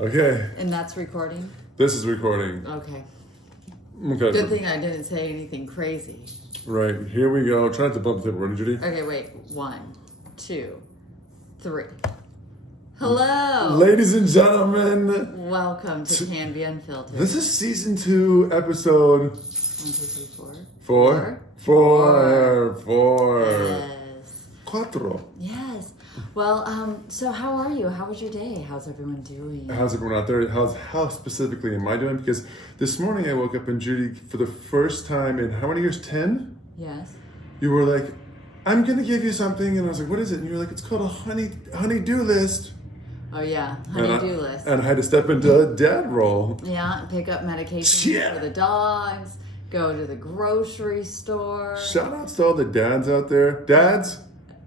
Okay. And that's recording? This is recording. Okay. Okay. Good thing I didn't say anything crazy. Right. Here we go. Try not to bump the table. Ready, Judy? Okay, wait. 1, 2, 3. Hello. Ladies and gentlemen. Welcome to Canby Unfiltered. This is season 2, episode... 1, 2, 3, 4. 4? 4. Yes. Cuatro. Yes. Well, so how are you? How was your day? How's everyone doing? How's everyone out there? How specifically am I doing? Because this morning I woke up and Judy, for the first time in how many years? 10? Yes. You were like, I'm going to give you something. And I was like, what is it? And you were like, it's called a honey-do list. Oh, yeah. Honey-do list. And I had to step into a dad role. Yeah, pick up medication for the dogs, go to the grocery store. Shout outs to all the dads out there. Dads?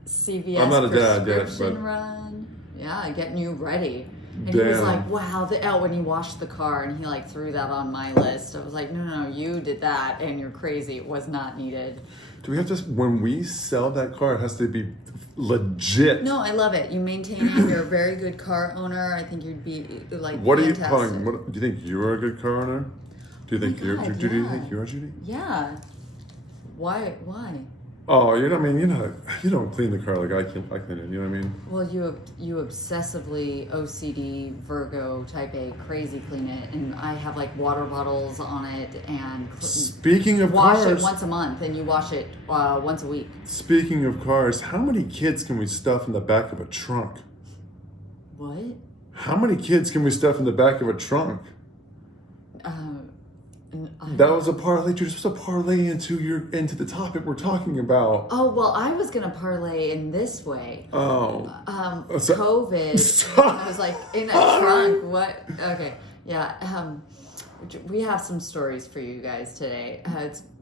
CVS I'm not a dad yet, prescription but... run. Yeah, getting you ready. And Damn. he was like, wow, when he washed the car and he like threw that on my list. I was like, no, you did that and you're crazy. It was not needed. Do we have to, when we sell that car, it has to be legit. No, I love it. You maintain it. You're a very good car owner. I think you'd be like What fantastic. are you calling? Do you think you're a good car owner? Do you think God, you're, do you think you are, Judy? Yeah. Why? Oh, you know what I mean? You don't clean the car like I clean it, you know what I mean? Well, you obsessively OCD Virgo type A crazy clean it, and I have like water bottles on it and Speaking of wash cars, it once a month, and you wash it once a week. Speaking of cars, how many kids can we stuff in the back of a trunk? What? How many kids can we stuff in the back of a trunk? That was a parlay. You're supposed to parlay into the topic we're talking about. Oh well, I was gonna parlay in this way. Oh. COVID. I was like in a trunk. What? Okay. Yeah. We have some stories for you guys today.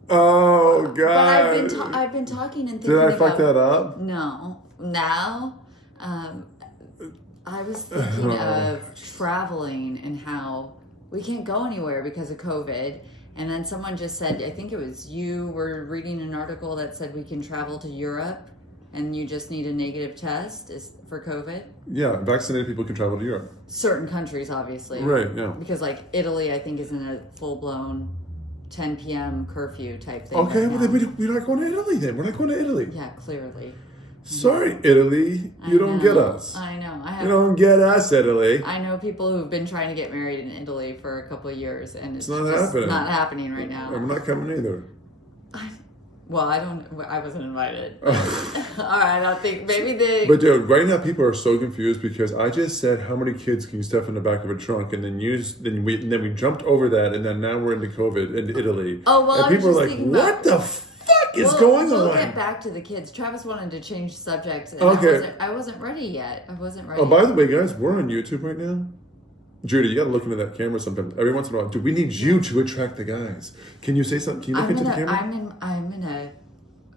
Oh God. But I've been talking and thinking. Did I fuck that up? No. Now, I was thinking of traveling and how we can't go anywhere because of COVID. And then someone just said, I think it was you were reading an article that said we can travel to Europe and you just need a negative test for COVID. Yeah, vaccinated people can travel to Europe. Certain countries, obviously. Right, yeah. Because like Italy, I think, is in a full-blown 10 p.m. curfew type thing. Okay, right well then we're not going to Italy then. We're not going to Italy. Yeah, clearly. Sorry, Italy. You don't get us. I know. You don't get us, Italy. I know people who've been trying to get married in Italy for a couple of years, and it's not just happening. not happening right now. I'm not coming either. I wasn't invited. All right, I think maybe they... But dude, right now people are so confused because I just said how many kids can you stuff in the back of a trunk, and then we jumped over that, and then now we're into COVID into Italy. Oh well, and people are like, what the fuck is going on? We'll get back to the kids. Travis wanted to change subjects, and okay. I wasn't ready yet. I wasn't ready. Oh, by the way, guys, we're on YouTube right now. Judy, you got to look into that camera sometime. Every once in a while, do we need you to attract the guys? Can you say something? Can you look into the camera? I'm in a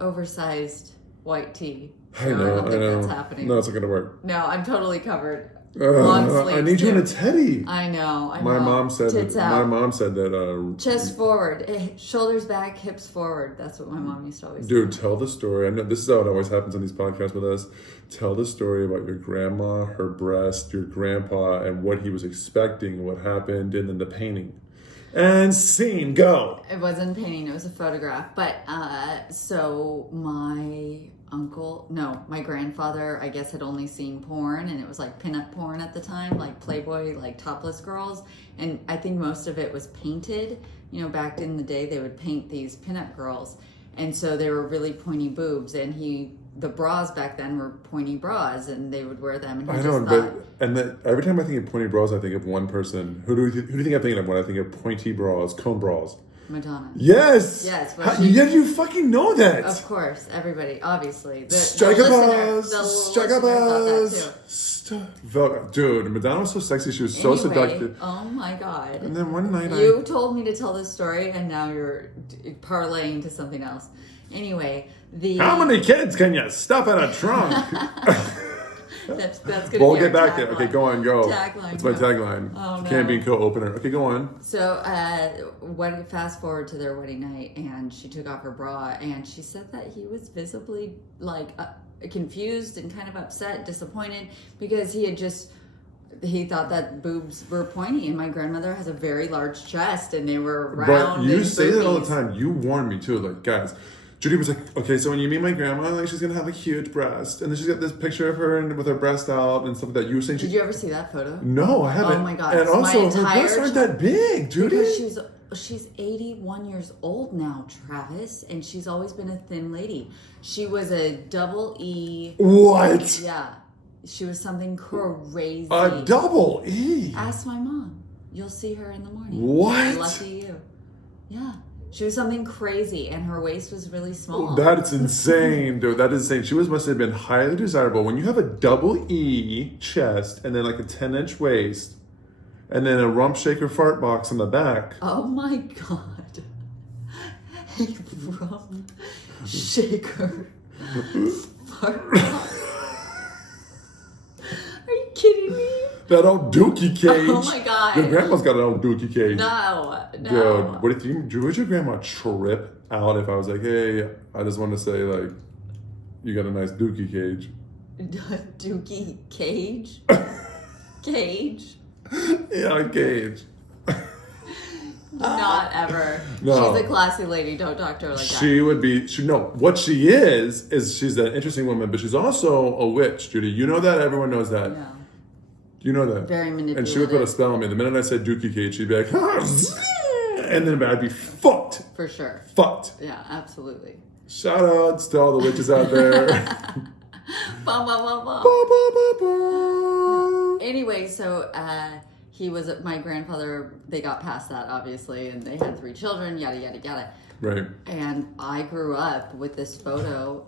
oversized white tee. I know. That's happening. No, it's not gonna work. No, I'm totally covered. Long sleeves. I need you in a teddy. I know. My mom said. Tits out. My mom said that. Chest forward, shoulders back, hips forward. That's what my mom used to always say. Dude, tell the story. I know this is how it always happens on these podcasts with us. Tell the story about your grandma, her breast, your grandpa, and what he was expecting, what happened, and then the painting. And scene, go. It wasn't painting, it was a photograph. But so my grandfather, I guess, had only seen porn, and it was like pinup porn at the time, like Playboy, like topless girls. And I think most of it was painted. You know, back in the day, they would paint these pinup girls. And so they were really pointy boobs, and the bras back then were pointy bras, and they would wear them. And every time I think of pointy bras, I think of one person. Who do you think I'm thinking of when I think of pointy bras, cone bras? Madonna. Yes. Yes. You fucking know that. Of course, everybody, obviously. Strike a buzz. Dude, Madonna was so sexy. She was so seductive. Oh my God. And then one night you told me to tell this story, and now you're parlaying to something else. Anyway, how many kids can you stuff in a trunk? That's gonna we'll be get back tagline. there. Okay, go on, go. Tagline. That's my tagline. Oh, no. Canby co-opener. Okay, go on. So, fast forward to their wedding night, and she took off her bra, and she said that he was visibly confused and kind of upset, disappointed, because he had just he thought that boobs were pointy, and my grandmother has a very large chest, and they were round. But you say that all the boobies. time. You warned me too. Like, guys, Judy was like, okay, so when you meet my grandma, like, she's gonna have a huge breast, and then she's got this picture of her and with her breast out and stuff like that. You were saying, Did you ever see that photo? No, I haven't. Oh my God. And My also, her entire breasts aren't that big, Judy. Because she's 81 years old now, Travis, and she's always been a thin lady. She was a double E. What? Yeah. She was something crazy. A double E. Ask my mom. You'll see her in the morning. What? Lucky you. Yeah. She was something crazy, and her waist was really small. That's insane, dude. That is insane. She must have been highly desirable. When you have a double E chest and then like a 10-inch waist and then a rump shaker fart box in the back. Oh my God. A rump shaker fart box. Are you kidding me? That old dookie cage. Oh my God. Your grandma's got an old dookie cage. No. Dude, what if would your grandma trip out if I was like, hey, I just want to say, like, you got a nice dookie cage. Dookie cage? Cage? Yeah, cage. Not ever. No. She's a classy lady. Don't talk to her like that. She would be, what she is she's an interesting woman, but she's also a witch, Judy. You know that? Everyone knows that. Yeah. You know that. Very manipulative. And she would put a spell on me. The minute I said dookie cage, she'd be like, and then I'd be fucked. For sure. Fucked. Yeah, absolutely. Shout outs to all the witches out there. Bum, bum, bum, bum. Ba, ba, ba, ba. Anyway, so he was my grandfather. They got past that, obviously, and they had 3 children, yada, yada, yada. Right. And I grew up with this photo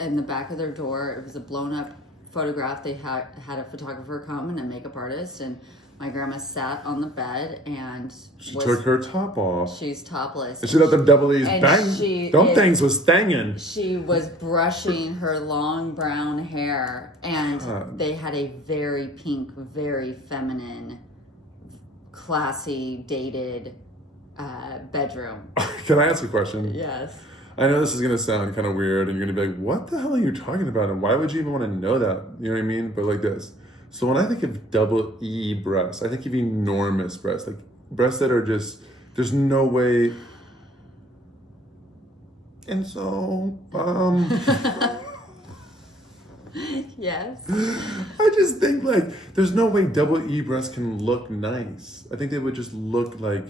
in the back of their door. It was a blown up photograph. They had a photographer come and a makeup artist, and my grandma sat on the bed and She took her top off. she's topless. And she let them double E's and bang. Them things was thangin'. She was brushing her long brown hair, and they had a very pink, very feminine, classy, dated bedroom. Can I ask a question? Yes. I know this is going to sound kind of weird, and you're going to be like, what the hell are you talking about? And why would you even want to know that? You know what I mean? But like this. So when I think of double E breasts, I think of enormous breasts. Like breasts that are just, there's no way. And so, Yes. I just think like, there's no way double E breasts can look nice. I think they would just look like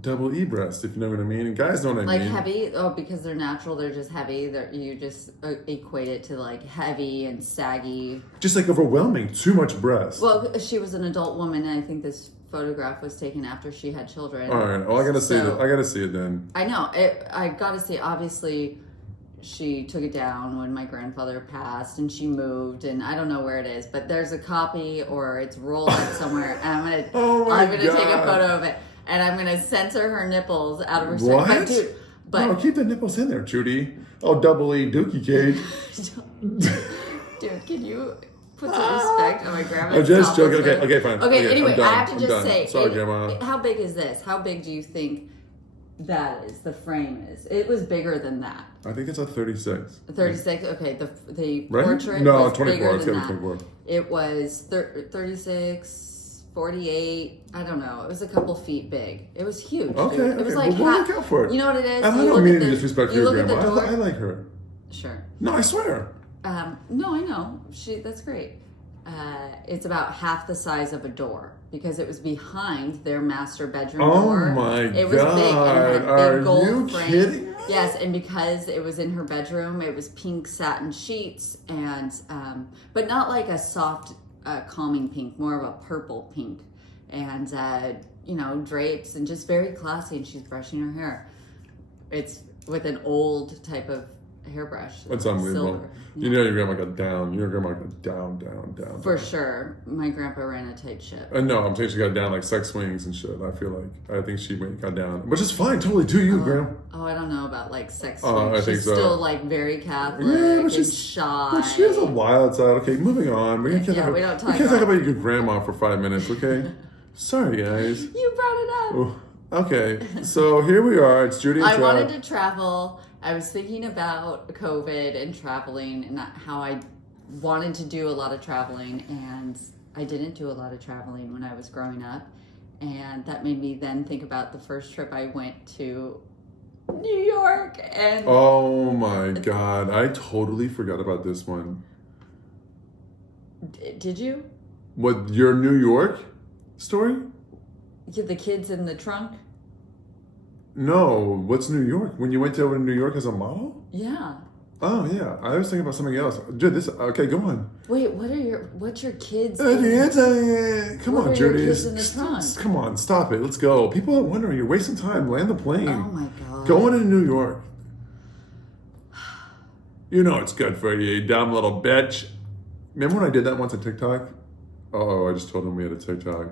double E breast, if you know what I mean. And guys know what I Like mean. heavy? Oh, because they're natural, they're just heavy. You just equate it to like heavy and saggy. Just like overwhelming, too much breast. Well, she was an adult woman, and I think this photograph was taken after she had children. All right, well, I gotta see it. I gotta see it then. I know. I gotta see. Obviously, she took it down when my grandfather passed, and she moved, and I don't know where it is, but there's a copy or it's rolled up somewhere, and I'm gonna take a photo of it, and I'm gonna censor her nipples out of respect. What? But No, keep the nipples in there, Judy. Oh, double E dookie cage. dude, can you put some respect on my grandma? I'm just joking. Okay, fine. Okay, anyway, I'm done. I have to just say, Sorry, Grandma. how big is this? How big do you think that is? The frame is. It was bigger than that. I think it's a 36. 36. Okay, the Right? portrait No, was 24. bigger It's than gotta be that. 24. It was 36, 48. I don't know. It was a couple feet big. It was huge. Okay, dude. okay. It was like well, look out for it. You know what it is? I You don't look mean at to the- disrespect you your look at the grandma. I door. like her. Sure. No, I swear. No, I know. That's great. It's about half the size of a door because it was behind their master bedroom door. Oh my It was big and it had big Are gold you frame. kidding me? Yes, and because it was in her bedroom, it was pink satin sheets and but not like a soft calming pink, more of a purple pink. And drapes and just very classy, and she's brushing her hair. It's with an old type of hairbrush. That's unbelievable. Silver. You know your grandma got down. Your grandma got down. For sure. My grandpa ran a tight ship. No, I'm saying she got down like sex swings and shit. I think she got down, which is fine. Totally do you, Graham. Oh, I don't know about like sex Oh, swings. I think She's so. still like very Catholic Yeah, but and she's shy. But she has a wild side. Okay, moving on. We can't we talk don't about your grandma for 5 minutes, okay? Sorry, guys. You brought it up. Oh, okay, so here we are. It's Judy and I Trav. wanted to travel. I was thinking about COVID and traveling and how I wanted to do a lot of traveling, and I didn't do a lot of traveling when I was growing up. And that made me then think about the first trip I went to New York. And oh my God, I totally forgot about this one. Did you? What, your New York story? The kids in the trunk? No, what's New York? When you went over to New York as a model? Yeah. Oh yeah, I was thinking about something else. Dude, okay, go on. Wait, what's your kids? Come What on, are Judy. your kids in the trunk? Come on, stop it. Let's go. People are wondering. You're wasting time. Land the plane. Oh my God. Going to New York. You know it's good for you, you dumb little bitch. Remember when I did that once on TikTok? Oh, I just told them we had a TikTok.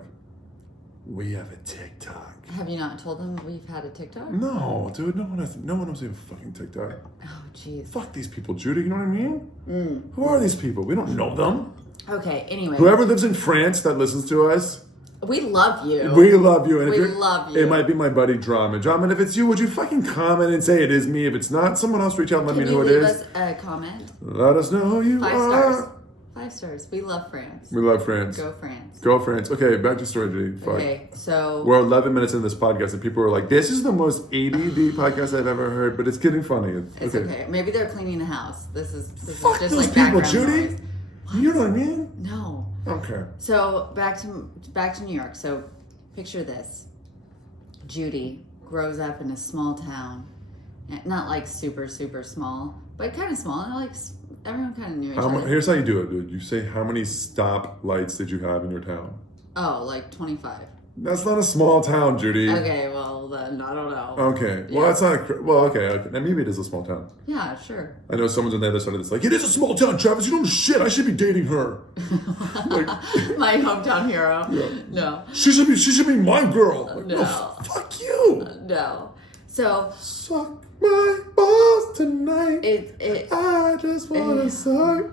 We have a TikTok. Have you not told them we've had a TikTok? No, dude. No one knows we have a fucking TikTok. Oh, jeez. Fuck these people, Judy. You know what I mean? Who are these people? We don't know them. Okay, anyway. Whoever lives in France that listens to us, we love you. we love you. And We love you. It might be my buddy Drama. Drama, and if it's you, would you fucking comment and say it is me? If it's not, someone else reach out and let me know who it is. Can you leave us a comment? Let us know who you 5 are. stars. 5 stars. We love France. We love France. Go France. Go France. Okay, back to story, Judy. Fuck. Okay, so We're 11 minutes into this podcast, and people are like, this is the most ADD podcast I've ever heard, but it's getting funny. it's okay. Maybe they're cleaning the house. This is Fuck just those like people, background Judy. noise. You know what I mean? No. Okay. So back to New York. So picture this: Judy grows up in a small town, not like super small, but kind of small. And like everyone kind of knew each other. Here's how you do it, dude. You say, how many stop lights did you have in your town? Oh, like 25. That's not a small town, Judy. Okay, well then I don't know. Okay. Well, that's not okay. Now, maybe it is a small town. Yeah, sure. I know someone's on the other side of this like, it is a small town, Travis. You don't know shit. I should be dating her. Like, My hometown hero. Yeah. No. She should be my girl. Like, No. Fuck you. No. So Suck my balls tonight. it I just wanna suck.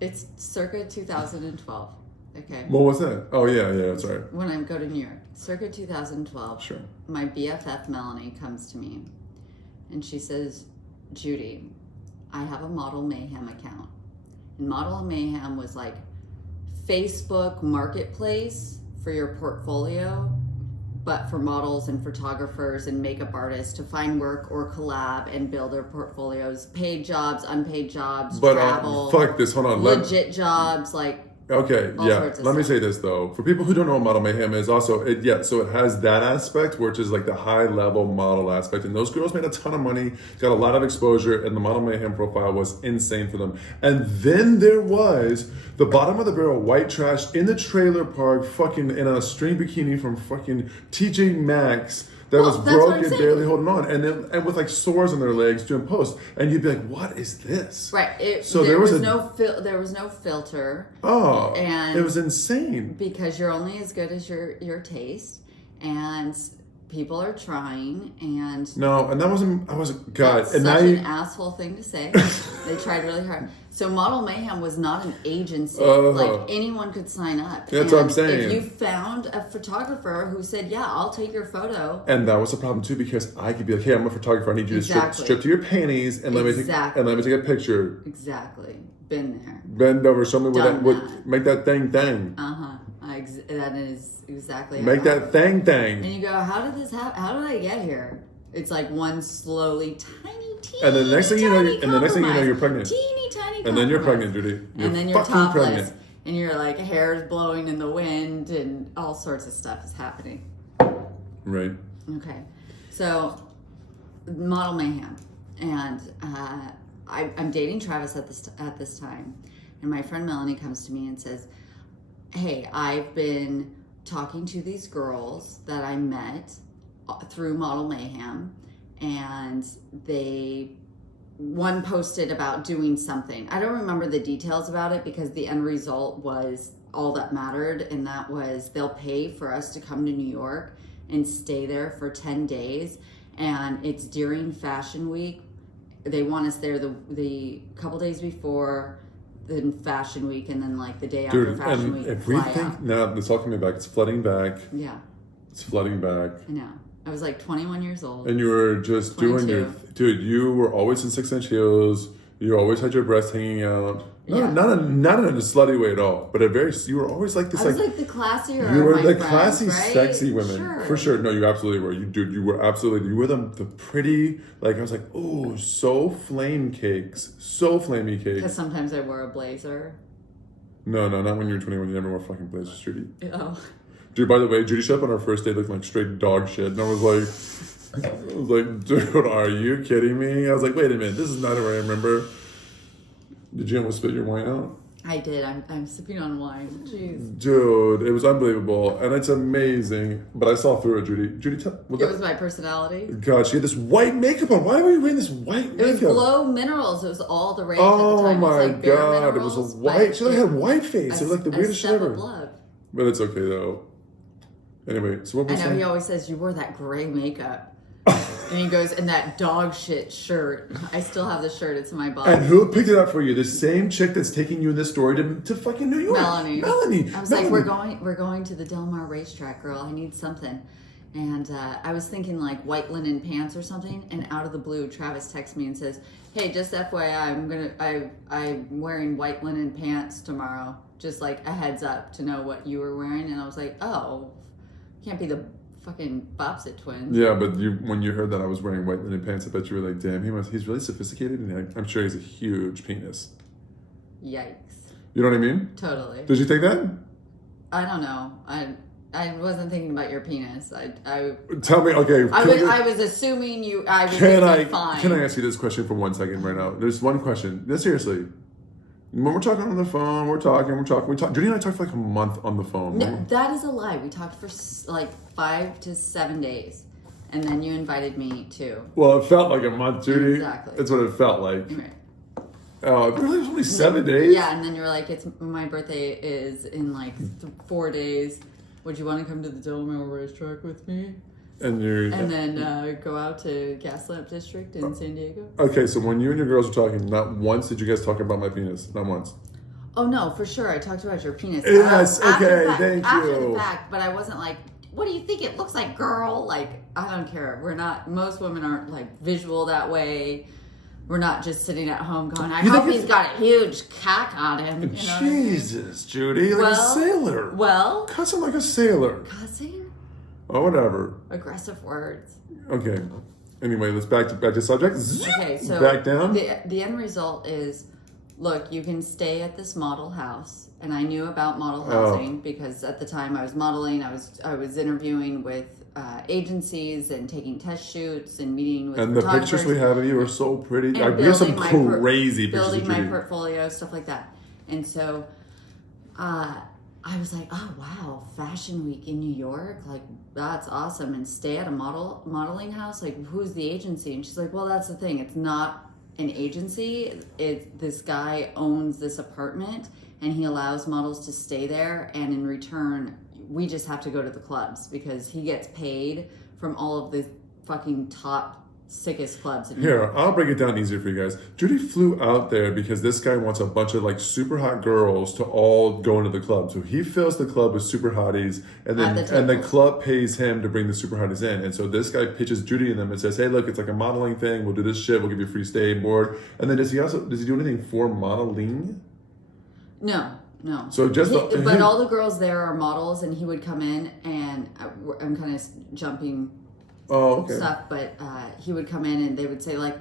it's circa 2012. Okay. What was that? Oh yeah, that's right. When I go to New York, circa 2012. Sure. My BFF Melanie comes to me, and she says, "Judy, I have a Model Mayhem account." And Model Mayhem was like Facebook Marketplace for your portfolio, but for models and photographers and makeup artists to find work or collab and build their portfolios, paid jobs, unpaid jobs, But travel, fuck this. Hold on. legit jobs, like Okay, all yeah. sorts of Let me stuff. say this though. For people who don't know what Model Mayhem is, also so it has that aspect, which is like the high level model aspect, and those girls made a ton of money, got a lot of exposure, and the Model Mayhem profile was insane for them. And then there was the bottom of the barrel white trash in the trailer park, fucking in a string bikini from fucking TJ Maxx. That Well, was that's what broke I'm and saying. barely holding on, and with like sores on their legs doing posts, and you'd be like, "What is this?" right. So there was a- no filter. Oh, And it was insane. Because you're only as good as your taste, and people are trying, and No, and I wasn't. God, that's and now such you. an asshole thing to say. They tried really hard. So Model Mayhem was not an agency. Like anyone could sign up. That's what I'm And saying. If you found a photographer who said, "Yeah, I'll take your photo," And that was a problem too, because I could be like, "Hey, I'm a photographer. I need you to Exactly. strip to your panties and let me take a picture. exactly, been there. Bend over, show me Done that. make that thing. That is exactly how Make it that happened. thing. And you go, how did this happen? How did I get here? It's like one slowly, teeny, And then the next thing you know, compromise. you're pregnant. Teeny tiny. And then you're compromise. pregnant, Judy. You're And then you're fucking topless, pregnant. and you're like hair's blowing in the wind, and all sorts of stuff is happening. Right. Okay, so Model Mayhem, and I'm dating Travis at this time, and my friend Melanie comes to me and says, "Hey, I've been talking to these girls that I met through Model Mayhem, and one posted about doing something. I don't remember the details about it because the end result was all that mattered, and that was they'll pay for us to come to New York and stay there for 10 days, and it's during Fashion Week. They want us there the couple days before, then Fashion Week, and then like the day after Dude, Fashion and Week, if we fly think out. now, it's all coming back. It's flooding back. Yeah, It's flooding back. I know. I was like 21 years old. And you were just doing 22. dude, you were always in 6-inch heels. You always had your breasts hanging out. Not in a slutty way at all, but you were always like this. I was like the classier. You were of my the friends, classy, right? sexy women, Sure. for sure. No, you absolutely were. You were absolutely. You were the pretty. Like I was like, oh, so flame cakes, so flamey cakes. Because sometimes I wore a blazer. No, not when you were 21. You never wore fucking blazers, Judy. Oh. Dude, by the way, Judy showed up on our first date looking like straight dog shit, and I was like, dude, are you kidding me? I was like, wait a minute, this is not what I remember. Did you almost spit your wine out? I did. I'm sipping on wine. Jeez. Dude, it was unbelievable, and it's amazing. But I saw through it, Judy. Judy, It was my personality. God, she had this white makeup on. Why were you wearing this white makeup? It was Glow Minerals. It was all the rage at the Oh time. my It was like Bare God, it Minerals, was a white. She like had white face. It was like the weirdest shit step of ever. blood. But it's okay though. Anyway, so what I was know he always says you wore that gray makeup. And he goes, and that dog shit shirt. I still have the shirt. It's in my box. And who picked it up for you? The same chick that's taking you in this story to fucking New York. Melanie. I was Melanie. like, we're going to the Del Mar racetrack, girl. I need something. And I was thinking like white linen pants or something. And out of the blue, Travis texts me and says, "Hey, just FYI, I'm wearing white linen pants tomorrow. Just like a heads up to know what you were wearing." And I was like, oh, can't be the fucking Bobsit twins. Yeah, but when you heard that I was wearing white linen pants, I bet you were like, damn, he's really sophisticated, and I'm sure he's a huge penis. Yikes. You know what I mean? Totally. Did you think that? I don't know. I wasn't thinking about your penis. Tell me, okay. I was assuming I was gonna be fine. Can I ask you this question for 1 second right now? There's one question. No, seriously. When we're talking on the phone, we're talking. Judy and I talked for like a month on the phone. No, that is a lie. We talked for like 5 to 7 days. And then you invited me too. Well, it felt like a month, Judy. Exactly. That's what it felt like. Right. Oh, it was only 7 days? Yeah, and then you're like, my birthday is in like 4 days. Would you want to come to the Del Mar racetrack with me? And then go out to Gaslamp District in San Diego? Okay, so when you and your girls were talking, not once did you guys talk about my penis. Not once. Oh, no, for sure. I talked about your penis. Yes, okay, thank you. After the fact, but I wasn't like, what do you think it looks like, girl? Like, I don't care. Most women aren't like visual that way. We're not just sitting at home going, I hope he's got a huge cock on him. You know Jesus, Judy, like a sailor. Well. Cussing like a sailor. Cussing? Oh, whatever. Aggressive words. Okay. Anyway, let's back to subject. Okay, so back down. The end result is, look, you can stay at this model house, and I knew about model housing because at the time I was modeling. I was interviewing with agencies and taking test shoots and meeting with and the pictures we have of you are so pretty. I have some crazy pictures of building Judy. my portfolio, stuff like that. And so I was like, oh wow, Fashion Week in New York, like that's awesome. And stay at a modeling house, like who's the agency? And she's like, well, that's the thing, it's not an agency. This guy owns this apartment and he allows models to stay there, and in return we just have to go to the clubs because he gets paid from all of the fucking top sickest clubs in New York. Here, I'll break it down easier for you guys. Judy flew out there because this guy wants a bunch of like super hot girls to all go into the club. So he fills the club with super hotties, and then the club pays him to bring the super hotties in. And so this guy pitches Judy and them and says, "Hey, look, it's like a modeling thing. We'll do this shit. We'll give you free stay and board." And then does he do anything for modeling? No. So but all the girls there are models, and he would come in, and I'm kind of jumping. Stuff, but he would come in and they would say like,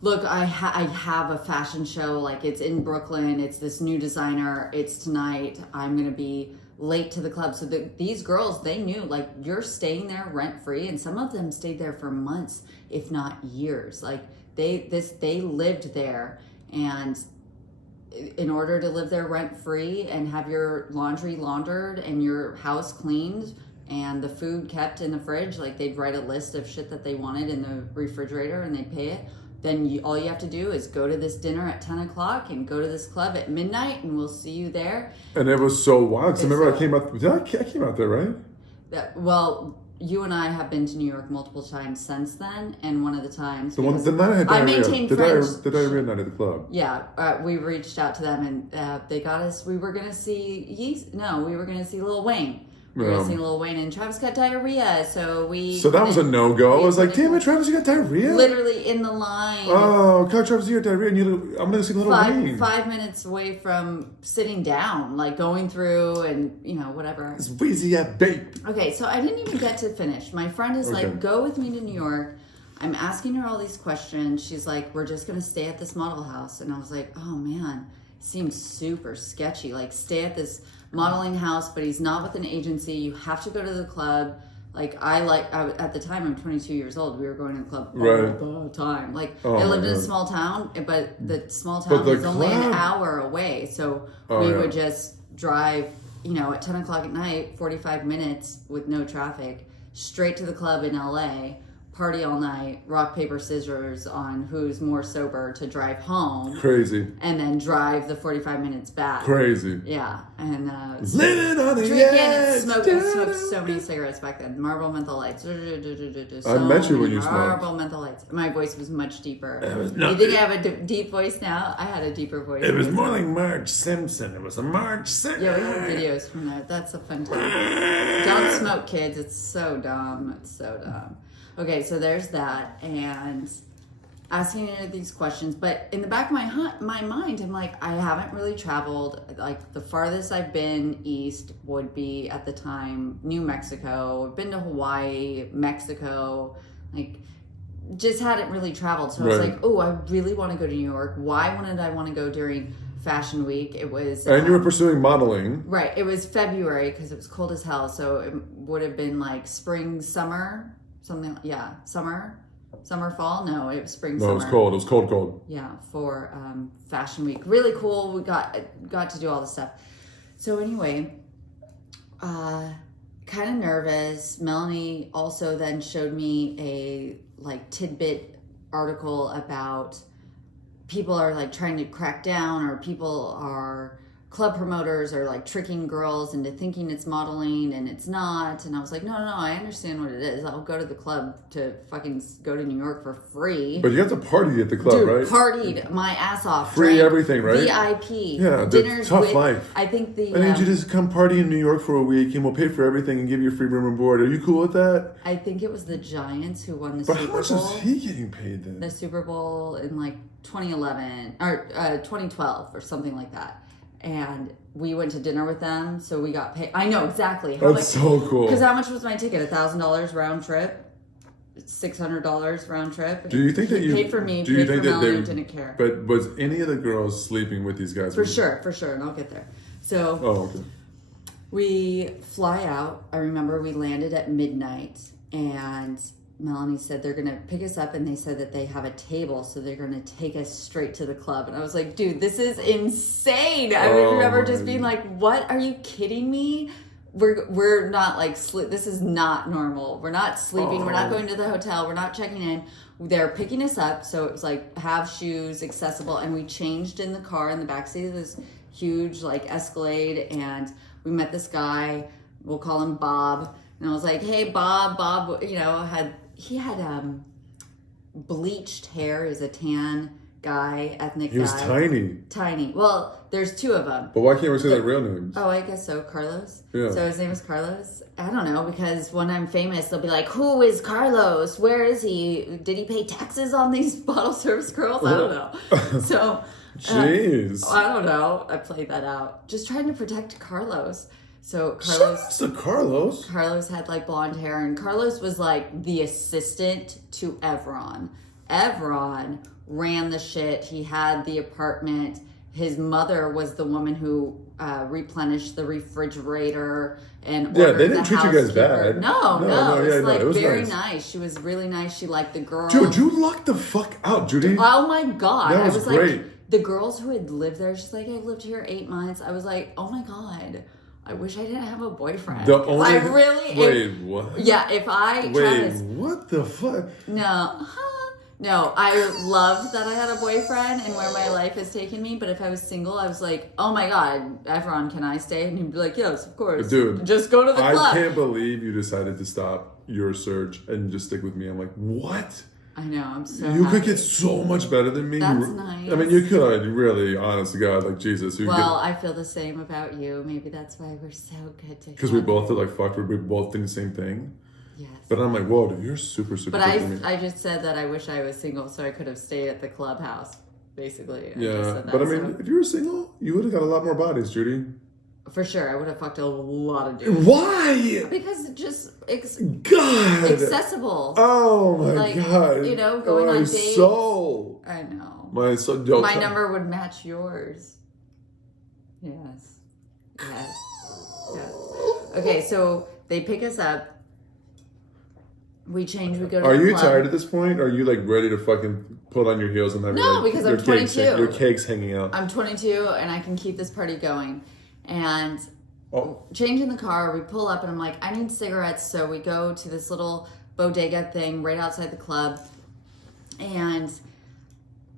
look, I have a fashion show, like it's in Brooklyn, it's this new designer, it's tonight, I'm gonna be late to the club. So these girls, they knew like you're staying there rent free, and some of them stayed there for months, if not years. Like they lived there, and in order to live there rent free and have your laundry laundered and your house cleaned and the food kept in the fridge, like they'd write a list of shit that they wanted in the refrigerator and they'd pay it. Then all you have to do is go to this dinner at 10 o'clock and go to this club at midnight, and we'll see you there. And it was so wild. Because I remember I came out there, right? Well, you and I have been to New York multiple times since then, and one of the times... The night I had diarrhea. maintained the diarrhea night at the club. Yeah, we reached out to them, and they got us... We were going to see Lil Wayne. We were listening to Lil Wayne, and Travis got diarrhea, so we... So that was a no-go. I was like, damn it, Travis, you got diarrhea? Literally in the line. Oh, God, Travis, you got diarrhea. I'm going to sing Lil Wayne. 5 minutes away from sitting down, like going through and, whatever. It's wheezy at babe. Okay, so I didn't even get to finish. My friend is like, go with me to New York. I'm asking her all these questions. She's like, we're just going to stay at this model house. And I was like, oh, man, seems super sketchy. Like, stay at this modeling house, but he's not with an agency. You have to go to the club. Like, at the time, I'm 22 years old. We were going to the club all the time. Like, I lived in a small town, but the small town was only an hour away. So we would just drive, at 10 o'clock at night, 45 minutes with no traffic, straight to the club in LA, party all night, rock, paper, scissors on who's more sober to drive home. Crazy. And then drive the 45 minutes back. Crazy. Yeah. And living on the drinking edge. and I smoked so many cigarettes back then. Marlboro menthol lights. I met you when you smoked. Marlboro menthol lights. My voice was much deeper. You think I have a deep voice now? I had a deeper voice. It was more like Marge Simpson. It was a Marge Simpson. Yeah, we have videos from that. That's a fun time. Don't smoke, kids. It's so dumb. It's so dumb. Okay, so there's that, and asking any of these questions. But in the back of my mind, I'm like, I haven't really traveled. Like, the farthest I've been east would be, at the time, New Mexico. I've been to Hawaii, Mexico, like, just hadn't really traveled. So I was like, oh, I really want to go to New York. Why wouldn't I want to go during Fashion Week? It was... And you were pursuing modeling. Right. It was February, because it was cold as hell. So it would have been, like, spring, summer... Something, summer, fall. No, it was spring. Summer. No, it was cold. It was cold. Yeah, for Fashion Week, really cool. We got to do all this stuff. So anyway, kind of nervous. Melanie also then showed me a tidbit article about people are like trying to crack down, or people are. Club promoters are like tricking girls into thinking it's modeling and it's not. And I was like, no, I understand what it is. I'll go to the club to fucking go to New York for free. But you have to party at the club, right? Partied my ass off. Free everything, right? VIP. Yeah, dinners tough with, life. I think I need you to come party in New York for a week and we'll pay for everything and give you free room and board. Are you cool with that? I think it was the Giants who won the Super Bowl. But how much is he getting paid then? The Super Bowl in like 2011 or 2012 or something like that. And we went to dinner with them, so we got paid. I know exactly. That's so cool. Because how much was my ticket? $1,000 round trip, $600 round trip. Do you think that you paid for me? Do you think that they didn't care? But was any of the girls sleeping with these guys? For sure, and I'll get there. So, okay. We fly out. I remember we landed at midnight, and Melanie said they're going to pick us up, and they said that they have a table, so they're going to take us straight to the club. And I was like, dude, this is insane. I remember just being like, what? Are you kidding me? We're not like, this is not normal. We're not sleeping. We're not going to the hotel. We're not checking in. They're picking us up, so it was like, have shoes accessible. And we changed in the car in the backseat of this huge like Escalade, and we met this guy. We'll call him Bob. And I was like, hey, Bob, he had bleached hair. He's a tan guy, ethnic guy. He was tiny. Tiny. Well, there's two of them. But why can't we say their real names? Oh, I guess so. Carlos? Yeah. So his name is Carlos? I don't know, because when I'm famous, they'll be like, who is Carlos? Where is he? Did he pay taxes on these bottle service girls? I don't know. So... Jeez. I don't know. I played that out. Just trying to protect Carlos. So Carlos had like blonde hair, and Carlos was like the assistant to Evron. Evron ran the shit. He had the apartment. His mother was the woman who replenished the refrigerator and ordered they didn't treat you guys bad. No, it was very nice. She was really nice. She liked the girls. Dude, you lucked the fuck out, Judy. Oh my God. That was great. Like, the girls who had lived there, she's like, I've lived here 8 months. I was like, oh my God, I wish I didn't have a boyfriend. What? Yeah, if I... what the fuck? No, I love that I had a boyfriend and where my life has taken me, but if I was single, I was like, oh my God, Evron, can I stay? And he'd be like, yes, of course. Dude. Just go to the club. I can't believe you decided to stop your search and just stick with me. I'm like, what? I know, I'm so You happy. could get so much better than me. That's nice. I mean, you could, really, honest to God, like Jesus. I feel the same about you. Maybe that's why we're so good together. Because we both are like, fuck, we both think the same thing. Yes. But I'm like, whoa, dude, you're super, super But good to me. I just said that I wish I was single so I could have stayed at the clubhouse, basically. Yeah, but I mean, if you were single, you would have got a lot more bodies, Judy. For sure, I would have fucked a lot of dudes. Why? Because it's just God, accessible. Oh my God! You know, going on dates. Soul. I know. My soul. My number would match yours. Yes. Yes. Yes. Okay, so they pick us up. We change. We go to. Are the you club. tired at this point? Are you like ready to fucking pull on your heels and have No, because I'm 22. Your cake's hanging out. I'm 22 and I can keep this party going. And Oh. change in the car, we pull up and I'm like, I need cigarettes. So we go to this little bodega thing right outside the club. And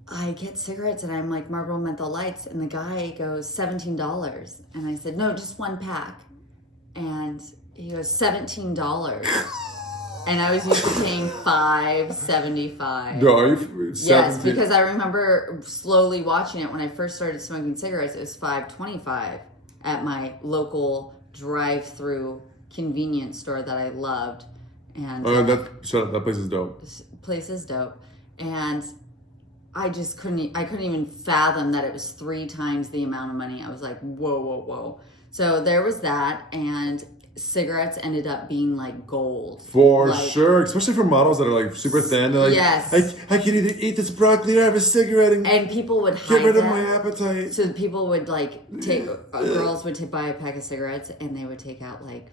I get cigarettes and I'm like, Marlboro Menthol Lights. And the guy goes, $17. And I said, no, just one pack. And he goes, $17. And I was used to paying $5.75. No, are you? Yes, because I remember slowly watching it when I first started smoking cigarettes. It was $5.25 at my local drive-through convenience store that I loved. And shut up! That place is dope. Place is dope, and I just couldn't even fathom that it was 3 times the amount of money. I was like, whoa, whoa, whoa. So there was that, and cigarettes ended up being like gold. For sure, especially for models that are like super thin. They're like, yes. I can either eat this broccoli or have a cigarette and people would hide get rid of them. my appetite. So people would like take, girls would buy a pack of cigarettes and they would take out like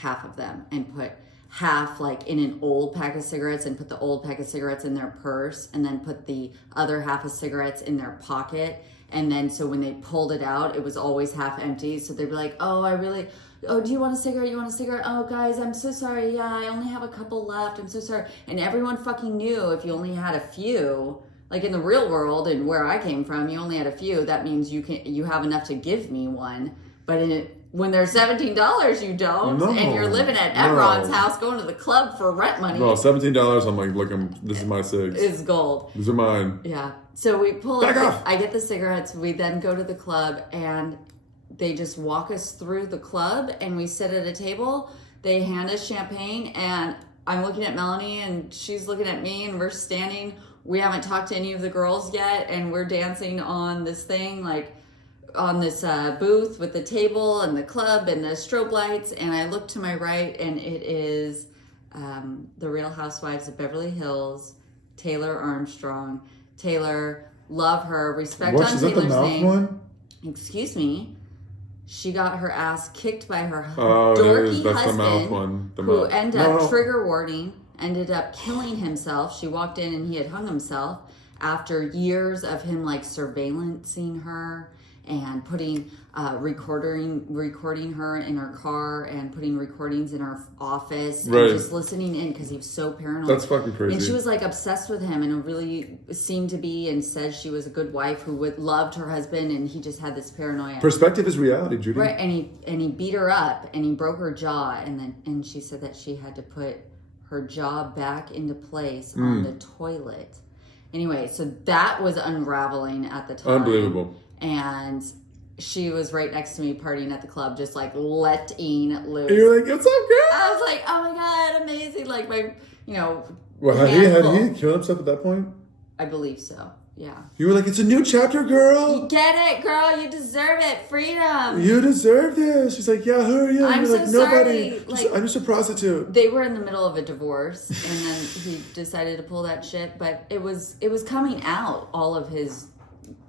half of them and put half like in an old pack of cigarettes and put the old pack of cigarettes in their purse and then put the other half of cigarettes in their pocket. And then so when they pulled it out, it was always half empty. So they'd be like, oh, do you want a cigarette? You want a cigarette? Oh, guys, I'm so sorry. Yeah, I only have a couple left. I'm so sorry. And everyone fucking knew if you only had a few, like in the real world and where I came from, you only had a few. That means you have enough to give me one. But when they're $17, you don't. No, and you're living at Evron's house going to the club for rent money. No, $17, I'm like, look, this is my cigs. It's gold. These are mine. Yeah. So we pull Back up. off. I get the cigarettes. We then go to the club and they just walk us through the club and we sit at a table. They hand us champagne and I'm looking at Melanie and she's looking at me and we're standing. We haven't talked to any of the girls yet and we're dancing on this thing, like on this booth with the table and the club and the strobe lights. And I look to my right and it is the Real Housewives of Beverly Hills, Taylor Armstrong. Taylor, love her, respect What? on Is that Taylor's the mouth name. one? Excuse me. She got her ass kicked by her Oh, dorky that's husband, the mouth one. who ended up trigger warning, ended up killing himself. She walked in and he had hung himself after years of him like surveillancing her and putting recording her in her car and putting recordings in her office and just listening in because he was so paranoid. That's fucking crazy. And she was like obsessed with him and really seemed to be and says she was a good wife who loved her husband and he just had this paranoia. Perspective is reality, Judy. Right, and he beat her up and he broke her jaw and she said that she had to put her jaw back into place on the toilet. Anyway, so that was unraveling at the time. Unbelievable. And she was right next to me partying at the club, just like letting loose. And you're like, it's so good. I was like, oh my God, amazing. Like Well, had he killed himself at that point? I believe so. Yeah. You were like, it's a new chapter, girl. You get it, girl. You deserve it. Freedom. You deserve this. She's like, yeah, who are you? I'm You're so like, sorry. nobody. I'm just a prostitute. They were in the middle of a divorce, and then he decided to pull that shit. But it was coming out, all of his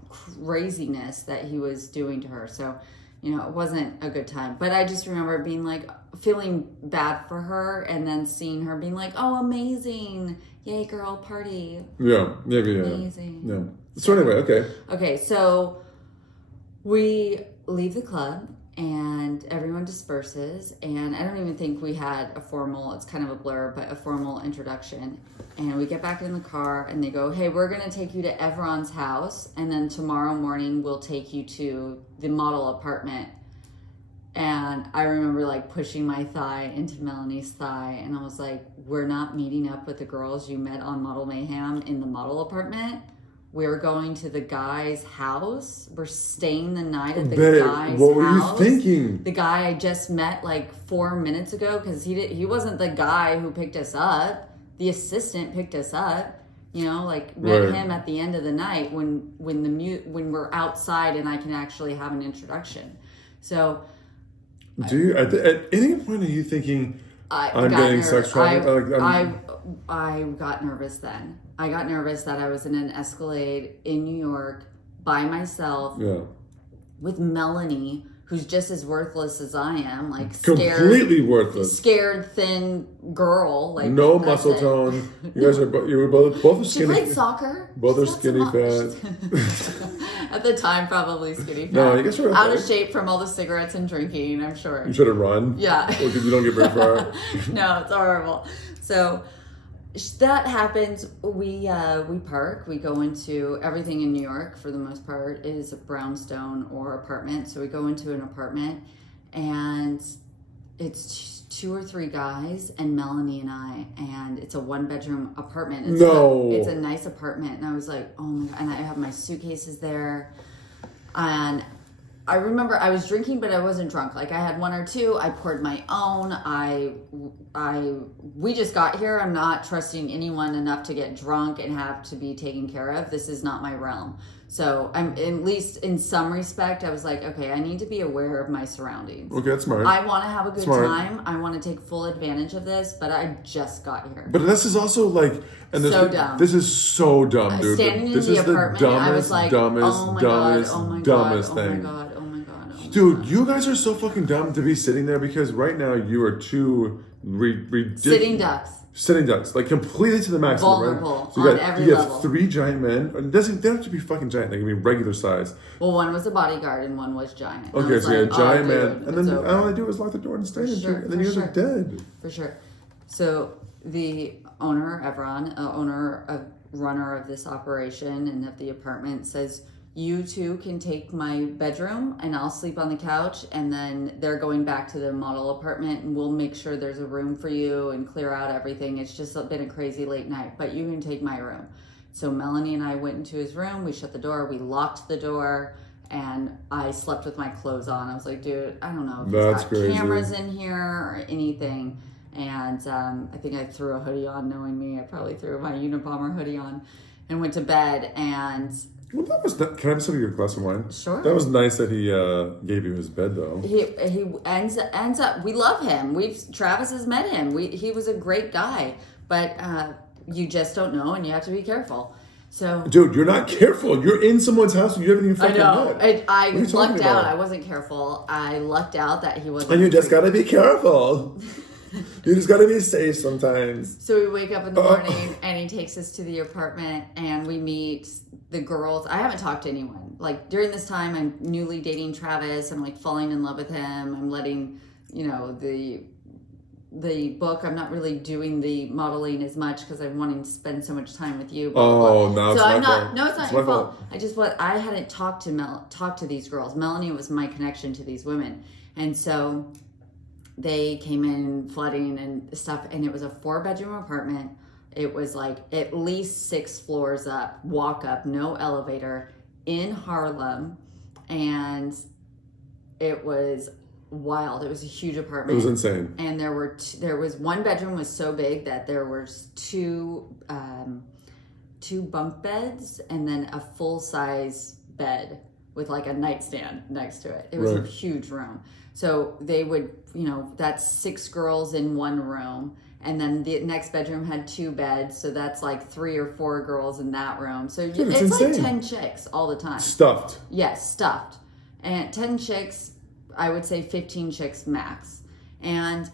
craziness that he was doing to her. So, it wasn't a good time. But I just remember being like, feeling bad for her, and then seeing her being like, oh, amazing. Yay, girl, party. Yeah. Amazing. Yeah. So anyway, okay. Okay, so we leave the club and everyone disperses, and I don't even think we had it's kind of a blur, but a formal introduction. And we get back in the car and they go, hey, we're going to take you to Evron's house, and then tomorrow morning we'll take you to the model apartment. And I remember like pushing my thigh into Melanie's thigh, and I was like, we're not meeting up with the girls you met on Model Mayhem in the model apartment. We're going to the guy's house. We're staying the night at the guy's house. What were you thinking? The guy I just met like 4 minutes ago, because he wasn't the guy who picked us up. The assistant picked us up. You know, like met him at the end of the night when we're outside and I can actually have an introduction. So, do you at any point are you thinking I'm getting sex trafficked? I got nervous then. I got nervous that I was in an Escalade in New York by myself with Melanie, who's just as worthless as I am, like scared, completely worthless, scared, thin girl, like no muscle tone. You guys are both skinny. She played soccer. Both are skinny fat. At the time, probably skinny fat. No, you guys were out of shape from all the cigarettes and drinking. I'm sure. You should have run. Yeah, because you don't get very far. No, it's horrible. So that happens. We park. We go into everything in New York for the most part is a brownstone or apartment. So we go into an apartment, and it's 2 or 3 guys and Melanie and I, and it's a 1-bedroom apartment. It's a nice apartment, and I was like, oh my God. And I have my suitcases there, and I remember I was drinking, but I wasn't drunk. Like I had 1 or 2. I poured my own. We just got here. I'm not trusting anyone enough to get drunk and have to be taken care of. This is not my realm. So I'm, at least in some respect, I was like, okay, I need to be aware of my surroundings. Okay, that's smart. I want to have a good time. I want to take full advantage of this, but I just got here. But this is also like, and this, so dumb. This is so dumb, dude. Standing this in the is apartment, the dumbest, I was like, dumbest thing. Dude, you guys are so fucking dumb to be sitting there because right now you are two ridiculous. Sitting ducks, like completely to the maximum. Vulnerable, right? So on every you level. have 3 giant men. It doesn't, they don't have to be fucking giant. They can be regular size. Well, one was a bodyguard and one was giant. Okay, so you had a giant man. And then all I do is lock the door and stay in. And then you guys are dead. For sure. So the owner, Evron, runner of this operation and of the apartment says, you two can take my bedroom and I'll sleep on the couch, and then they're going back to the model apartment and we'll make sure there's a room for you and clear out everything. It's just been a crazy late night, but you can take my room. So Melanie and I went into his room, we shut the door, we locked the door, and I slept with my clothes on. I was like, dude, I don't know if he's got cameras in here or anything. And I think I threw a hoodie on, knowing me. I probably threw my Unabomber hoodie on and went to bed. And well, that was can I have some of your glass of wine? Sure. That was nice that he gave you his bed, though. He ends up. We love him. Travis has met him. He was a great guy, but you just don't know, and you have to be careful. So, dude, you're not careful. You're in someone's house and you haven't even fucking met. I lucked out. I wasn't careful. I lucked out that he wasn't. And you just gotta be careful. You just gotta be safe sometimes. So we wake up in the morning and he takes us to the apartment and we meet the girls. I haven't talked to anyone. Like during this time, I'm newly dating Travis. I'm like falling in love with him. I'm letting, the book. I'm not really doing the modeling as much because I'm wanting to spend so much time with you. No, it's so my I'm not. fault. No, it's not your fault. I hadn't talked to these girls. Melanie was my connection to these women, and so they came in flooding and stuff. And it was a 4-bedroom apartment. It was like at least 6 floors up, walk up, no elevator, in Harlem, and it was wild. It was a huge apartment. It was insane. And there was 1 bedroom was so big that there was 2 bunk beds and then a full-size bed with like a nightstand next to it. It was a huge room. So they would, that's 6 girls in 1 room. And then the next bedroom had 2 beds. So that's like 3 or 4 girls in that room. So it's like 10 chicks all the time. Stuffed. Yes, stuffed. And 10 chicks, I would say 15 chicks max. And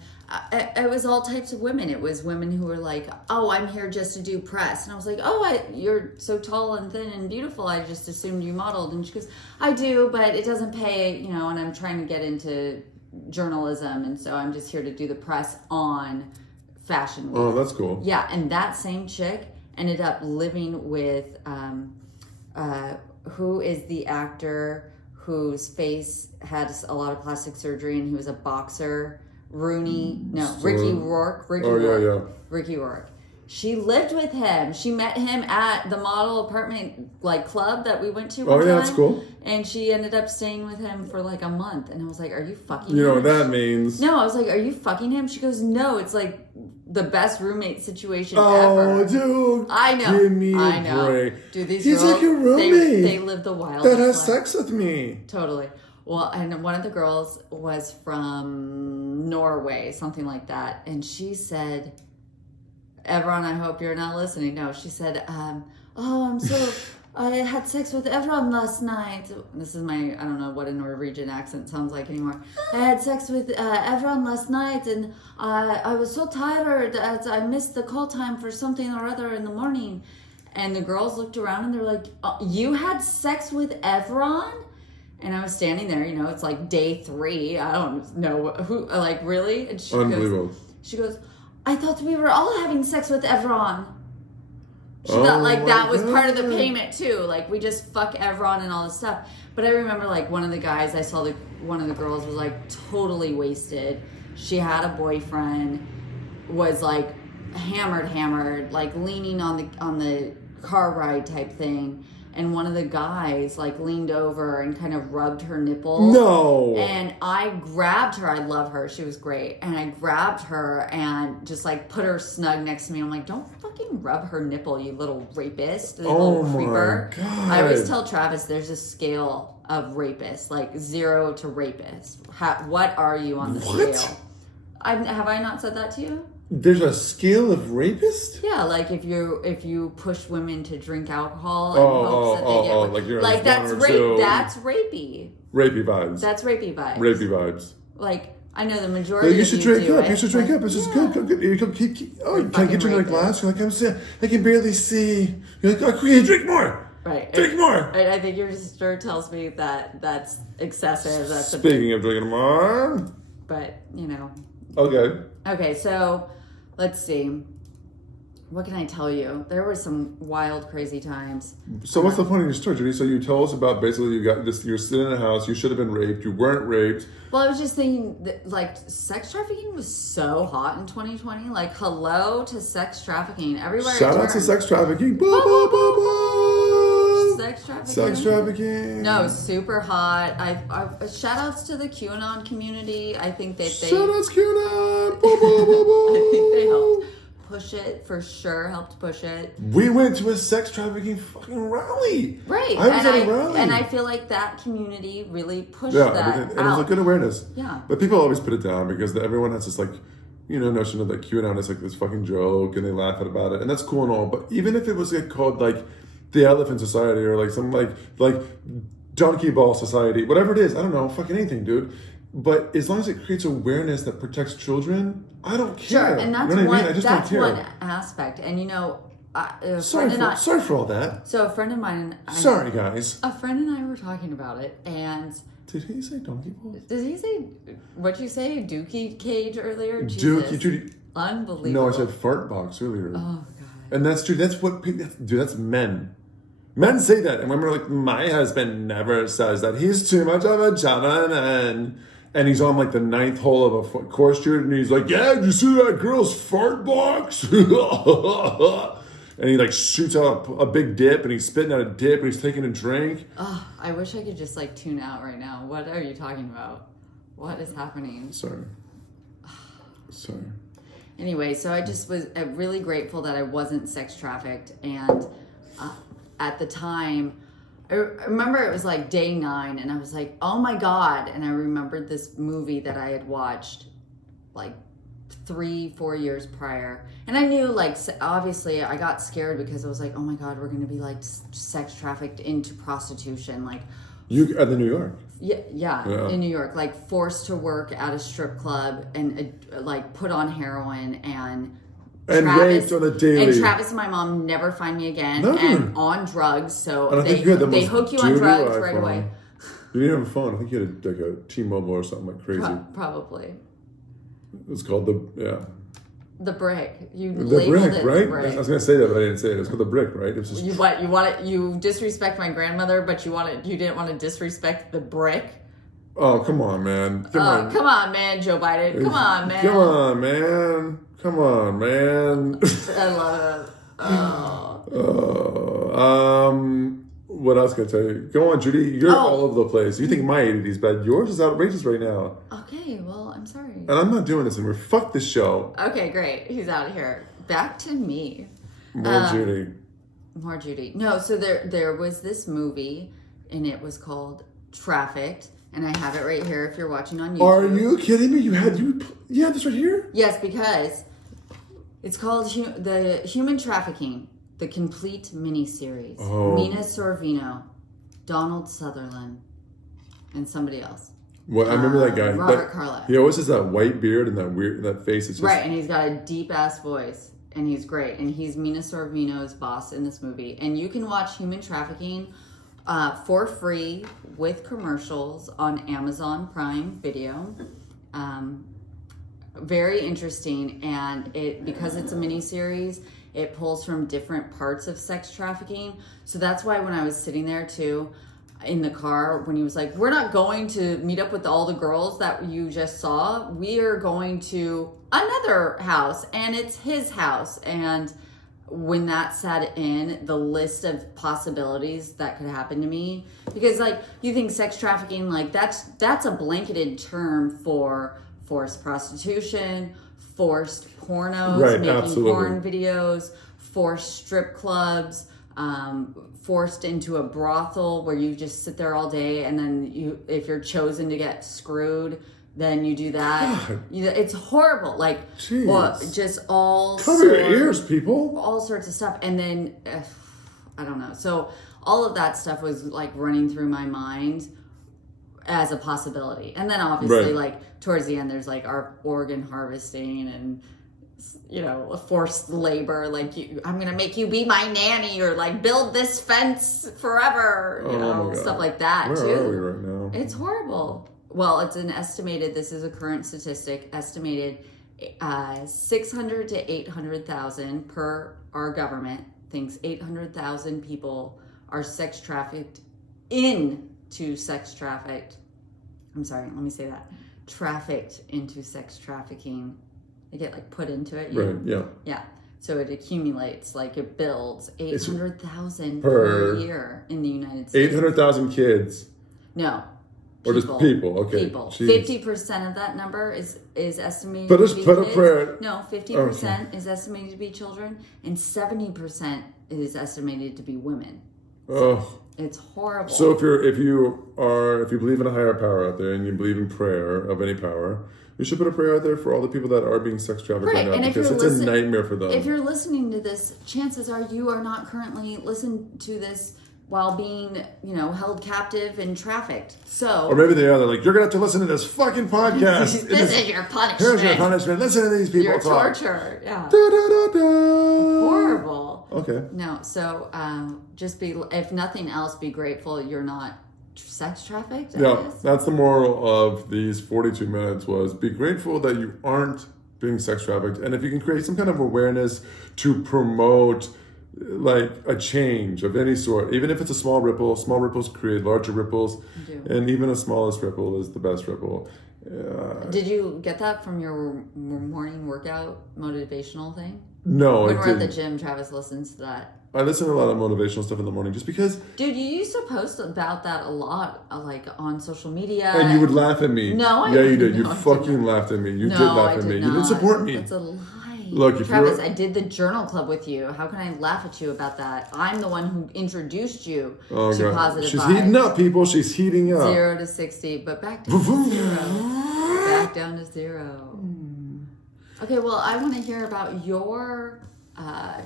it was all types of women. It was women who were like, oh, I'm here just to do press. And I was like, oh, you're so tall and thin and beautiful. I just assumed you modeled. And she goes, I do, but it doesn't pay, and I'm trying to get into journalism. And so I'm just here to do the press on Fashion Week. Oh, that's cool. Yeah, and that same chick ended up living with, who is the actor whose face had a lot of plastic surgery, and he was a boxer. Ricky Rourke. Ricky Rourke. She lived with him. She met him at the model apartment club that we went to one time. That's cool. And she ended up staying with him for like a month. And I was like, are you fucking him? You know what that means. No, I was like, are you fucking him? She goes, no, it's like the best roommate situation ever. Oh, dude. I know. Give me a break. Dude, these He's girls, like a roommate. they live the wild that has life. sex with me. Totally. Well, and one of the girls was from Norway, something like that. And she said, Evron, I hope you're not listening. No, she said, I had sex with Evron last night. This is I don't know what a Norwegian accent sounds like anymore. I had sex with Evron last night, and I was so tired that I missed the call time for something or other in the morning. And the girls looked around and they're like, you had sex with Evron? And I was standing there, it's like day 3. I don't know who, really? And Unbelievable. She goes, I thought we were all having sex with Evron. She thought that was part of the payment too. Like we just fuck Evron and all this stuff. But I remember one of the guys, I saw one of the girls was totally wasted. She had a boyfriend, was hammered, leaning on the car ride type thing. And one of the guys leaned over and kind of rubbed her nipple. No. And I grabbed her. I love her. She was great. And I grabbed her and just put her snug next to me. I'm like, don't fucking rub her nipple, you little rapist. Little creeper. My God. I always tell Travis there's a scale of rapists, 0 to rapist. What are you on the scale? Have I not said that to you? There's a scale of rapist? Yeah, if you push women to drink alcohol in hopes that they get that's rape. That's rapey. Rapey vibes. That's rapey vibes. Rapey vibes. I know the majority. You should drink up. It. You should drink up. It's just good. You can keep. Oh, can I get you another glass? You're like, I can barely see. You're like, okay, drink more. Right. Drink more. I think your sister tells me that that's excessive. That's Speaking of drinking more. But Okay, so let's see. What can I tell you? There were some wild, crazy times. So what's the point of your story, Judy? So you tell us about basically you got this. You're sitting in a house. You should have been raped. You weren't raped. Well, I was just thinking that sex trafficking was so hot in 2020. Hello to sex trafficking everywhere. Shout out to sex trafficking. Boo, boo, boo, boo. Sex trafficking. Sex trafficking. No, super hot. I shout outs to the QAnon community. I think that they shout outs QAnon. Boo, boo, boo, boo. I think they helped push it, for sure. Helped push it. We went to a sex trafficking fucking rally. Right. I was at a rally. And I feel like that community really pushed that and it was a good awareness. Yeah. But people always put it down because everyone has this notion of that QAnon is this fucking joke and they laugh about it. And that's cool and all. But even if it was called the Elephant Society or some Donkey Ball Society, whatever it is, I don't know, fucking anything, dude. But as long as it creates awareness that protects children, I don't care. Sure, and that's you know what I mean? I just that's don't care. one aspect. And sorry for all that. So a friend of mine. Sorry, guys. A friend and I were talking about it, and did he say donkey balls? Did he say what'd you say? Dookie cage earlier? Dookie, Judy. Unbelievable. No, I said fart box earlier. Oh God. And that's true. That's what that's men. Men say that, and women are like, my husband never says that. He's too much of a gentleman. And he's on the 9th hole of a course, Jude, and he's like, yeah, did you see that girl's fart box? And he shoots out a big dip, and he's spitting out a dip, and he's taking a drink. Oh, I wish I could just tune out right now. What are you talking about? What is happening? Sorry. Anyway, so I just was really grateful that I wasn't sex trafficked, and at the time, I remember it was day 9, and I was like, oh my God. And I remembered this movie that I had watched 3-4 years prior. And I knew, obviously I got scared because I was like, oh my God, we're going to be sex trafficked into prostitution. You at the New York? Yeah, in New York, forced to work at a strip club and put on heroin and raped on a daily. And Travis and my mom never find me again. Never. And on drugs, so they hook you on Judy drugs right away. You didn't have a phone. I think you had a T-Mobile or something crazy. Probably. It's called The brick. You The labeled brick, it right? the brick. I was gonna say that, but I didn't say it. It was called the brick, right? It was just. You disrespect my grandmother, but you didn't want to disrespect the brick. Oh, come on, man. Come on, man, Joe Biden. Come on, man. Come on, man. Come on, man. I love it. What else can I tell you? Go on, Judy. You're all over the place. You think my ADD is bad. Yours is outrageous right now. Okay, well, I'm sorry. And I'm not doing this anymore. Fuck this show. Okay, great. He's out of here. Back to me. More Judy. More Judy. No, so there was this movie, and it was called Trafficked, and I have it right here if you're watching on YouTube. Are you kidding me? You had this right here? Yes, because it's called the Human Trafficking, the complete miniseries. Oh. Mina Sorvino, Donald Sutherland, and somebody else. Well, I remember that guy. Robert Carlyle. He always has that white beard and that face. It's just, right, and he's got a deep ass voice, and he's great. And he's Mina Sorvino's boss in this movie. And you can watch Human Trafficking for free with commercials on Amazon Prime Video. Very interesting, and because it's a miniseries, it pulls from different parts of sex trafficking. So that's why when I was sitting there too, in the car, when he was like, "We're not going to meet up with all the girls that you just saw. We are going to another house, and it's his house." And when that set in, the list of possibilities that could happen to me, because like you think sex trafficking, like that's a blanketed term for forced prostitution, forced pornos, right, making absolutely. porn videos, forced strip clubs, forced into a brothel where you just sit there all day, and then if you're chosen to get screwed, then you do that. It's horrible. Like, just all cover your ears, people. All sorts of stuff, and then I don't know. So all of that stuff was like running through my mind as a possibility, and then obviously like towards the end, there's like our organ harvesting and forced labor. Like I'm gonna make you be my nanny, or like build this fence forever. Stuff like that. Where too. are we right now? It's horrible. Well, it's an estimated, this is a current statistic, estimated 600 to 800,000 per our government thinks 800,000 people are sex trafficked into sex trafficked. I'm sorry, let me say that. Trafficked into sex trafficking. They get like put into it. Right, yeah. Yeah. So it accumulates, like it builds 800,000 per year in the United States. 800,000 kids. No. Or just people, okay. People. Jeez. 50% of that number is estimated But to just be put a kids. prayer. No, 50% is estimated to be children, and 70% is estimated to be women. So it's horrible. So if you believe in a higher power out there and you believe in prayer of any power, you should put a prayer out there for all the people that are being sex trafficked right now, and because it's a nightmare for them. If you're listening to this, chances are you are not currently listening to this while being, held captive and trafficked. So, or maybe they are. They're like, you're gonna have to listen to this fucking podcast. this is your punishment. Here's your punishment. Listen to these people your talk. torture. Yeah. Da, da, da, da. Horrible. Okay. No. So, just if nothing else, be grateful you're not sex trafficked. I guess. That's the moral of these 42 minutes. Was be grateful that you aren't being sex trafficked, and if you can create some kind of awareness to promote like a change of any sort, even if it's a small ripples create larger ripples, and even the smallest ripple is the best ripple. Did you get that from your morning workout motivational thing? No, when we're at the gym, Travis listens to that. I listen to a lot of motivational stuff in the morning just because. Dude, you used to post about that a lot, like on social media. And you would laugh at me. No, I didn't. Yeah, you did. No, You fucking laughed at me. You did laugh at me. Not. You didn't support me. That's a lie. Look, if Travis, I did the journal club with you. How can I laugh at you about that? I'm the one who introduced you to positive She's vibes. heating up, people. She's heating up. 0 to 60, but back down to 0. Back down to 0. Okay, well, I want to hear about your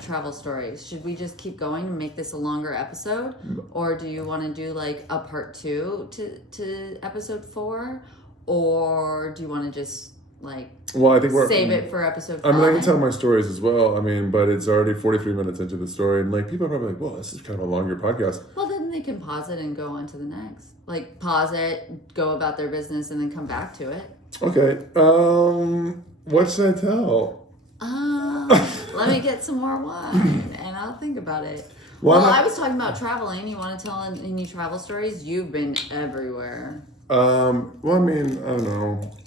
travel stories. Should we just keep going and make this a longer episode? Or do you want to do like a part 2 to episode 4? Or do you want to just like I think save it for episode 5? I mean, I can tell my stories as well. I mean, but it's already 43 minutes into the story, and like people are probably like, "Well, this is kind of a longer podcast." Well, then they can pause it and go on to the next. Like pause it, go about their business, and then come back to it. Okay. What should I tell? let me get some more wine and I'll think about it. Well, I was talking about traveling. You want to tell any travel stories? You've been everywhere. Well, I mean, I don't know.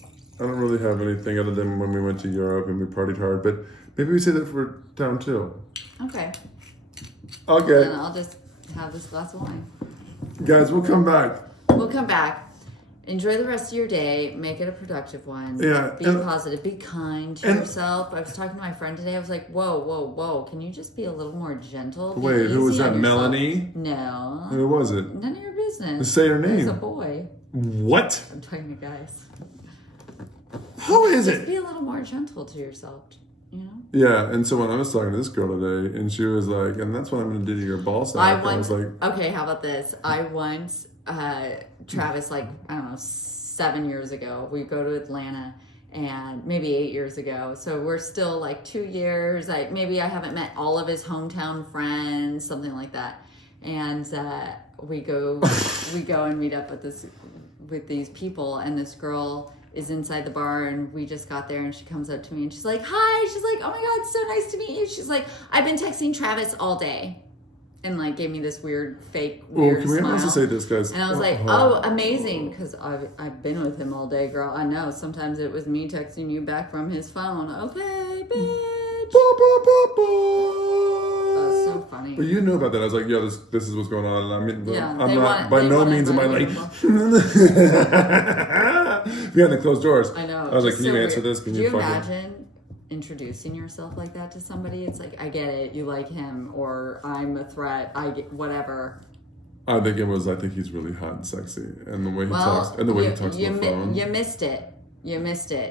I don't really have anything other than when we went to Europe and we partied hard, but maybe we say that for town too. Okay. Okay. And I'll just have this glass of wine. Guys, we'll come back. We'll come back. Enjoy the rest of your day. Make it a productive one. Yeah. Be positive. Be kind to yourself. I was talking to my friend today. I was like, whoa. Can you just be a little more gentle? Wait, who was that? Melanie? No. Who was it? None of your business. Say her name. It's a boy. What? I'm talking to guys. Who is Just it? be a little more gentle to yourself, you know? Yeah, and so when I was talking to this girl today, and she was like, and that's what I'm going to do to your ball sack. I was like, okay, how about this? I once, Travis, like, I don't know, 7 years ago, we go to Atlanta, and maybe 8 years ago. So we're still like 2 years. Maybe I haven't met all of his hometown friends, something like that. And we go and meet up with these people, and this girl is inside the bar, and we just got there, and she comes up to me and she's like, hi. She's like, oh my God, it's so nice to meet you. She's like, I've been texting Travis all day. And like gave me this weird can we smile. also say this, guys? And I was like, oh, amazing, because I've been with him all day, girl. I know. Sometimes it was me texting you back from his phone. Okay, bitch. That's so funny. But you knew about that. I was like, yeah, this is what's going on. And I mean, Yeah, I'm not, by no means am I like, behind the closed doors. I know. I was like, can so you answer weird. this? Can Do you fucking imagine introducing yourself like that to somebody? It's like, I get it, you like him, or I'm a threat, I get whatever. I think he's really hot and sexy, and the way he talks, and the way he talks on the phone. You missed it.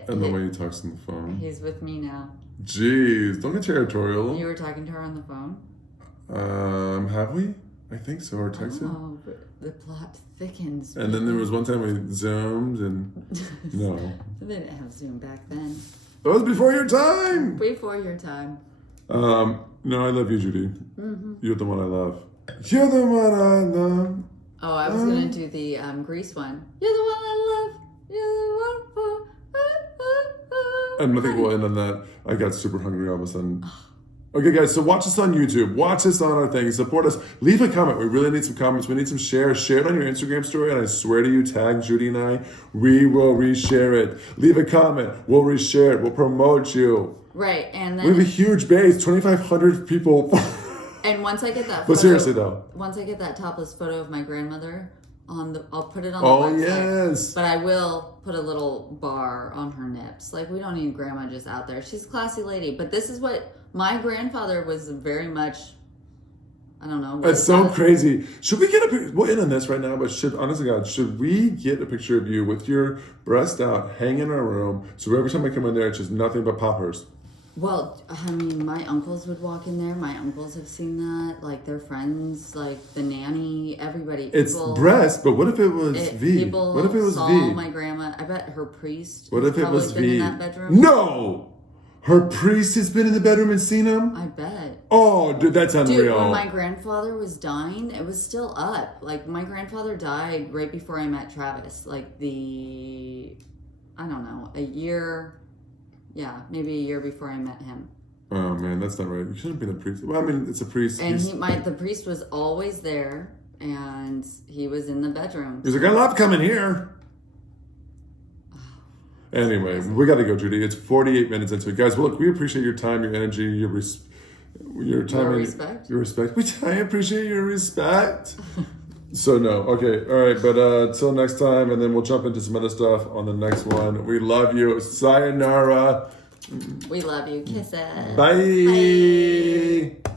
And the way he talks on the phone. He's with me now. Jeez, don't get territorial. You were talking to her on the phone? Have we? I think so, or texted. Oh, but the plot thickens. And then there was one time we zoomed, and no. They didn't have Zoom back then. That was before your time. Before your time. No, I love you, Judy. Mm-hmm. You're the one I love. You're the one I love. Oh, I was gonna do the Grease one. You're the one I love. You're the one for. And I think we'll end on that. I got super hungry all of a sudden. Okay, guys, so watch us on YouTube. Watch us on our thing. Support us. Leave a comment. We really need some comments. We need some shares. Share it on your Instagram story, and I swear to you, tag Judy and I. We will reshare it. Leave a comment. We'll reshare it. We'll promote you. Right, and then we have a huge base, 2,500 people. And once I get that But seriously, though. Once I get that topless photo of my grandmother, I'll put it on the website. Yes. But I will put a little bar on her nips. Like, we don't need grandma just out there. She's a classy lady. But this is what my grandfather was very much, I don't know. It's so crazy. Should we get a picture? We'll end on this right now, but honestly, God, should we get a picture of you with your breast out, hang in our room, so every time I come in there, it's just nothing but poppers? Well, I mean, my uncles would walk in there. My uncles have seen that. Like, their friends, like the nanny, everybody. It's breast, but what if it was V? What if it was saw V? My grandma. I bet her priest. What if it was been V? In that bedroom. No! Her priest has been in the bedroom and seen him? I bet. Oh, dude, that's unreal. Dude, when my grandfather was dying, it was still up. Like, my grandfather died right before I met Travis. Like, I don't know, a year... Yeah, maybe a year before I met him. Oh man, that's not right. You shouldn't be the priest. Well, I mean, it's a priest. And the priest was always there, and he was in the bedroom. He's like, I love coming here. Anyway, we got to go, Judy. It's 48 minutes into it, guys. Well, look, we appreciate your time, your energy, your time, your respect. Your respect. I appreciate your respect. So no, okay, all right, but till next time, and then we'll jump into some other stuff on the next one. We love you. Sayonara. We love you. Kisses. Bye. Bye.